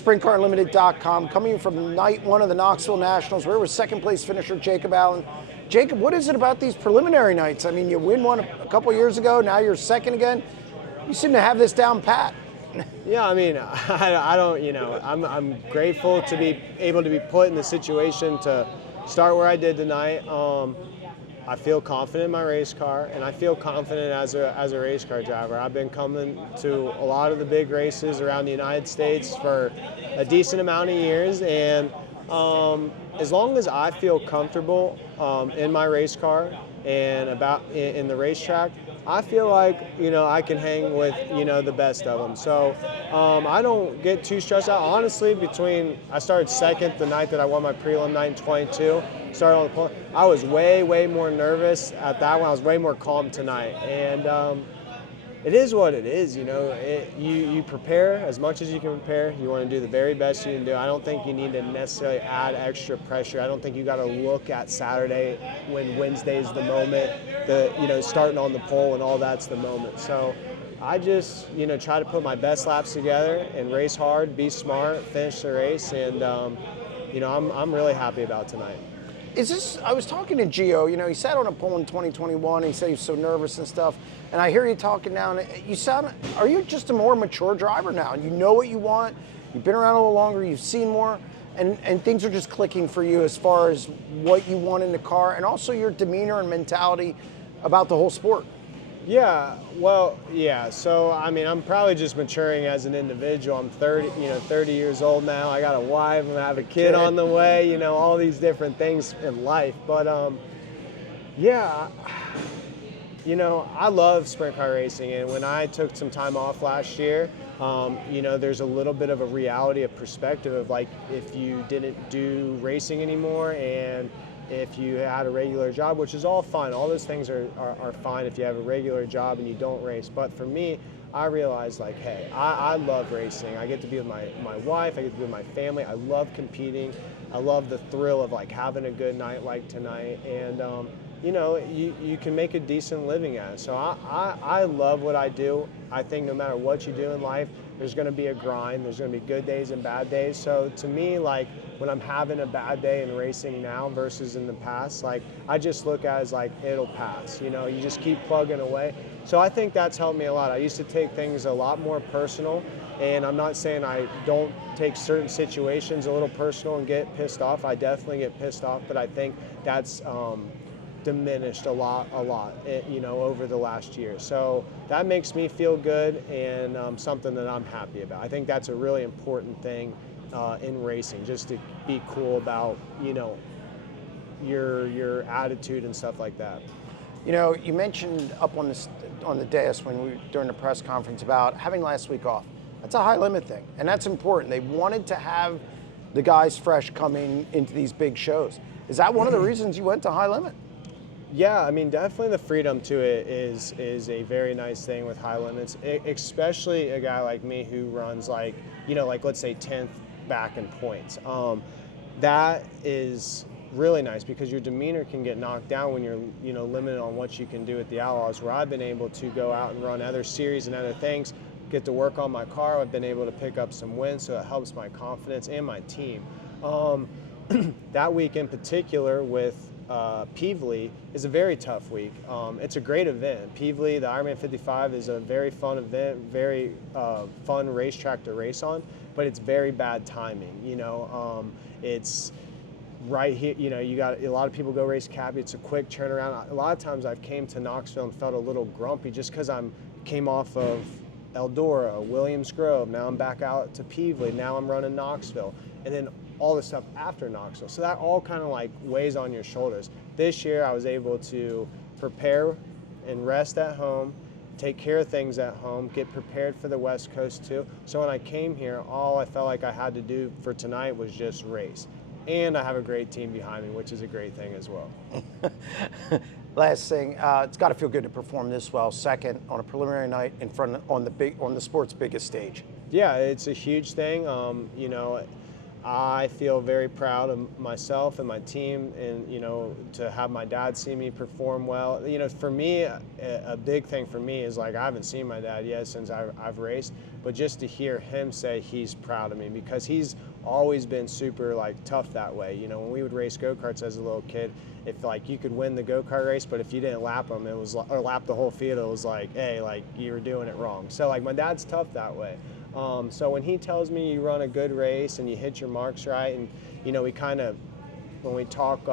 SprintCarUnlimited.com, coming from night one of the Knoxville Nationals. We're with second place finisher Jacob Allen. Jacob, what is it about these preliminary nights? I mean, you win one a couple years ago, now you're second again. You seem to have this down pat. Yeah, I mean, I don't, I'm grateful to be able to be put in the situation to start where I did tonight. I feel confident in my race car, and I feel confident as a race car driver. I've been coming to a lot of the big races around the United States for a decent amount of years, and as long as I feel comfortable in my race car and in the racetrack, I feel like, I can hang with, the best of them. So I don't get too stressed out. Honestly, I started second the night that I won my prelim night in 22, started on the pole. I was way more nervous at that one. I was way more calm tonight. And it is what it is, you prepare as much as you can prepare. You want to do the very best you can do. I don't think you need to necessarily add extra pressure. I don't think you got to look at Saturday when Wednesday's the moment, starting on the pole and all that's the moment. So I just, try to put my best laps together and race hard, be smart, finish the race, and I'm really happy about tonight. I was talking to Gio, he sat on a pole in 2021, he said he was so nervous and stuff, and I hear you talking now, and are you just a more mature driver now? You know what you want, you've been around a little longer, you've seen more, and things are just clicking for you as far as what you want in the car, and also your demeanor and mentality about the whole sport? Yeah, well, yeah. So, I mean, I'm probably just maturing as an individual. I'm 30 years old now. I got a wife, and I have a kid on the way, all these different things in life. But, yeah, I love sprint car racing. And when I took some time off last year, there's a little bit of a reality of perspective of, like, if you didn't do racing anymore and if you had a regular job, which is all fine. All those things are fine if you have a regular job and you don't race. But for me, I realized, like, hey, I love racing. I get to be with my wife. I get to be with my family. I love competing. I love the thrill of, like, having a good night like tonight. And, you can make a decent living at it. So I love what I do. I think no matter what you do in life, there's going to be a grind. There's going to be good days and bad days. So to me, like, when I'm having a bad day in racing now versus in the past, like, I just look at it as, like, it'll pass. You just keep plugging away. So I think that's helped me a lot. I used to take things a lot more personal, and I'm not saying I don't take certain situations a little personal and get pissed off. I definitely get pissed off, but I think that's diminished a lot, over the last year. So that makes me feel good, and something that I'm happy about. I think that's a really important thing in racing, just to be cool about, your attitude and stuff like that. You mentioned up on the dais during the press conference about having last week off. That's a high limit thing, and that's important. They wanted to have the guys fresh coming into these big shows. Is that one of the reasons you went to high limit? Yeah, I mean, definitely the freedom to it is a very nice thing with high limits, especially a guy like me who runs, like, let's say 10th back in points. That is really nice because your demeanor can get knocked down when you're, limited on what you can do at the Outlaws, where I've been able to go out and run other series and other things, get to work on my car. I've been able to pick up some wins, so it helps my confidence and my team. That week in particular with Peevely is a very tough week. It's a great event. Peevely, the Ironman 55, is a very fun event, very fun racetrack to race on, but it's very bad timing. It's right here. You got a lot of people go race Cappy. It's a quick turnaround. A lot of times I've came to Knoxville and felt a little grumpy just because came off of Eldora, Williams Grove. Now I'm back out to Peevely. Now I'm running Knoxville, and then all the stuff after Knoxville. So that all kind of, like, weighs on your shoulders. This year I was able to prepare and rest at home, take care of things at home, get prepared for the West Coast too. So when I came here, all I felt like I had to do for tonight was just race. And I have a great team behind me, which is a great thing as well. Last thing, it's got to feel good to perform this well, second on a preliminary night in front on the sport's biggest stage. Yeah, it's a huge thing. I feel very proud of myself and my team, and to have my dad see me perform well. For me, a big thing for me is, like, I haven't seen my dad yet since I've raced, but just to hear him say he's proud of me, because he's always been super, like, tough that way. When we would race go-karts as a little kid, if, like, you could win the go-kart race, but if you didn't lap them, or lap the whole field, it was like, hey, like, you were doing it wrong. So, like, my dad's tough that way. So when he tells me you run a good race and you hit your marks right, and we kind of, when we talk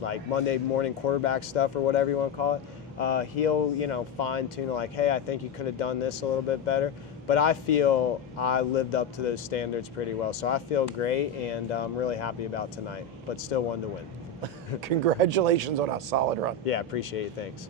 like Monday morning quarterback stuff or whatever you want to call it, he'll fine tune, like, hey, I think you could have done this a little bit better. But I feel I lived up to those standards pretty well, so I feel great, and I'm really happy about tonight. But still wanted to win. Congratulations on a solid run. Yeah, appreciate it. Thanks.